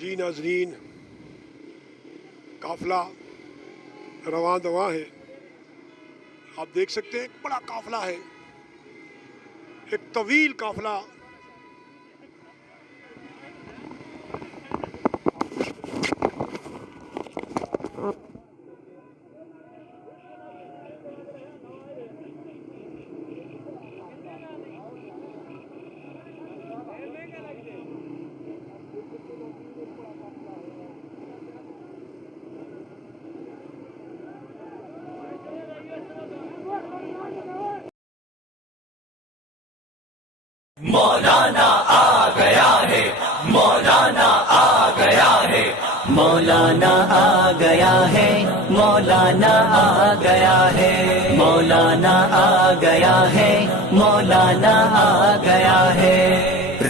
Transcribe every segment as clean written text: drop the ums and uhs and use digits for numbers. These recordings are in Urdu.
جی ناظرین، قافلہ رواں دواں ہے. آپ دیکھ سکتے ہیں ایک بڑا قافلہ ہے، ایک طویل قافلہ. مولانا آ گیا ہے، مولانا آ گیا ہے، مولانا آ گیا ہے، مولانا آ گیا ہے، مولانا آ گیا ہے، مولانا آ گیا ہے.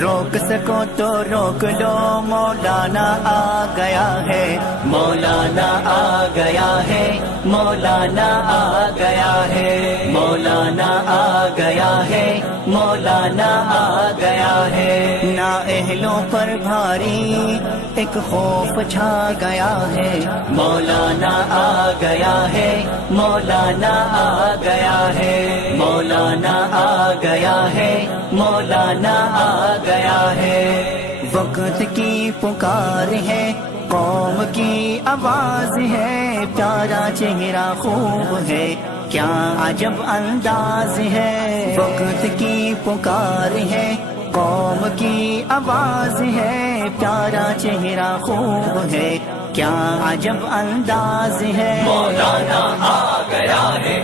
روک سکو تو روک لو، مولانا آ گیا ہے، مولانا آ گیا ہے، مولانا آ گیا ہے، مولانا آ گیا ہے، مولانا آ گیا ہے. نااہلوں پر بھاری ایک خوف چھا گیا ہے، مولانا آ گیا ہے، مولانا آ گیا ہے، مولانا آ گیا ہے، مولانا آ گیا ہے. وقت کی پکار ہے، قوم کی آواز ہے، پیارا چہرہ خوب ہے، کیا عجب انداز ہے. وقت کی پکار ہے، قوم کی آواز ہے، پیارا چہرہ خوب ہے، کیا عجب انداز ہے. مولانا آ گیا ہے،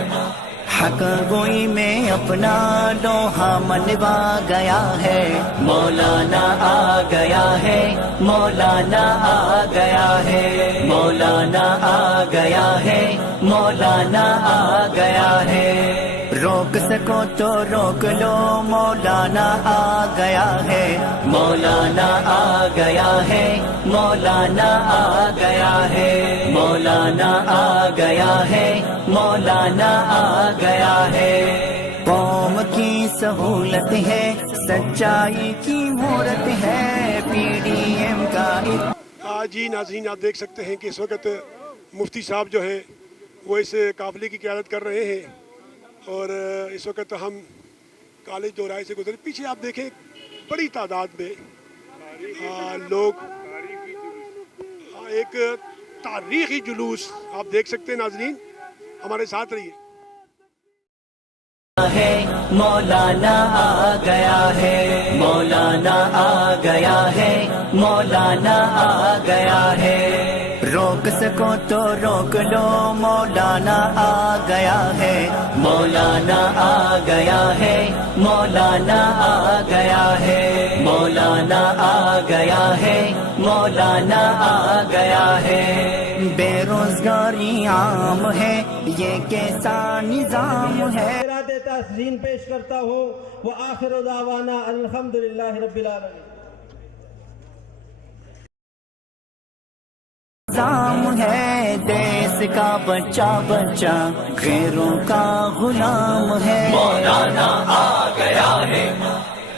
حق گوئی میں اپنا لوہا منوا گیا ہے، مولانا آ گیا ہے، مولانا آ گیا ہے، مولانا آ گیا ہے، مولانا آ گیا ہے. روک سکو تو روک لو، مولانا آ گیا ہے، مولانا آ گیا ہے، مولانا آ گیا ہے، مولانا آ گیا ہے، مولانا آ گیا ہے. قوم کی سہولت ہے، سچائی کی مہورت ہے، پی ڈی ایم کا. جی ناظرین، آپ دیکھ سکتے ہیں کہ اس وقت مفتی صاحب جو ہیں وہ اس قافلے کی قیادت کر رہے ہیں، اور اس وقت ہم کالج دورائے سے گزرے. پیچھے آپ دیکھیں بڑی تعداد میں لوگ، ایک تاریخی جلوس آپ دیکھ سکتے ہیں. ناظرین ہمارے ساتھ رہیے. مولانا آ گیا ہے، مولانا آ گیا ہے، مولانا آ گیا ہے. روک سکو تو روک لو، مولانا آ گیا ہے، مولانا آ گیا ہے، مولانا آ گیا ہے، مولانا آ گیا ہے، مولانا آ گیا ہے. بے روزگاری عام ہے، یہ کیسا نظام ہے. تحسین پیش کرتا ہوں. وآخر دعوانا الحمدللہ رب العالمین. نظام ہے، دیس کا بچہ بچہ غیروں کا غلام ہے. مولانا آ گیا ہے،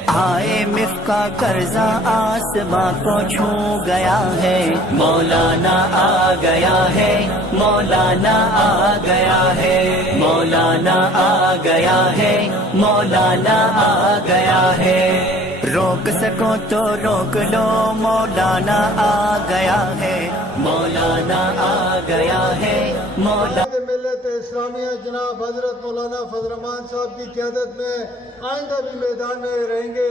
آئے مف کا قرضہ آسماں کو چھو گیا ہے، مولانا آ گیا ہے، مولانا آ گیا ہے، مولانا آ گیا ہے، مولانا آ گیا ہے. روک سکو تو روک لو، مولانا آ گیا ہے، مولانا آ گیا ہے، مولانا. ملت اسلامیہ جناب حضرت مولانا فضل الرحمان صاحب کی قیادت میں آئندہ بھی میدان میں رہیں گے.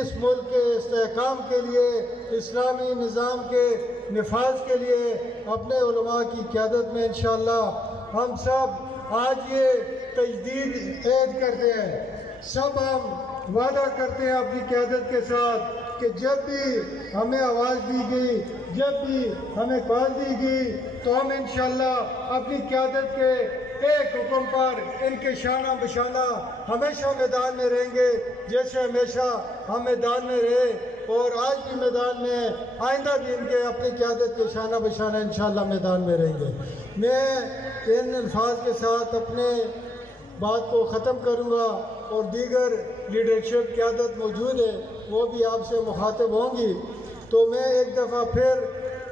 اس ملک کے استحکام کے لیے، اسلامی نظام کے نفاذ کے لیے اپنے علماء کی قیادت میں انشاءاللہ ہم سب آج یہ تجدید عہد کرتے ہیں. سب ہم وعدہ کرتے ہیں اپنی قیادت کے ساتھ کہ جب بھی ہمیں آواز دی گئی، جب بھی ہمیں کال دی گئی، تو ہم انشاءاللہ اپنی قیادت کے ایک حکم پر ان کے شانہ بشانہ ہمیشہ میدان میں رہیں گے، جیسے ہمیشہ ہم میدان میں رہے اور آج بھی میدان میں، آئندہ بھی ان کے اپنی قیادت کے شانہ بشانہ انشاءاللہ میدان میں رہیں گے. میں ان الفاظ کے ساتھ اپنے بات کو ختم کروں گا، اور دیگر لیڈرشپ قیادت موجود ہے وہ بھی آپ سے مخاطب ہوں گی. تو میں ایک دفعہ پھر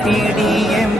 PDM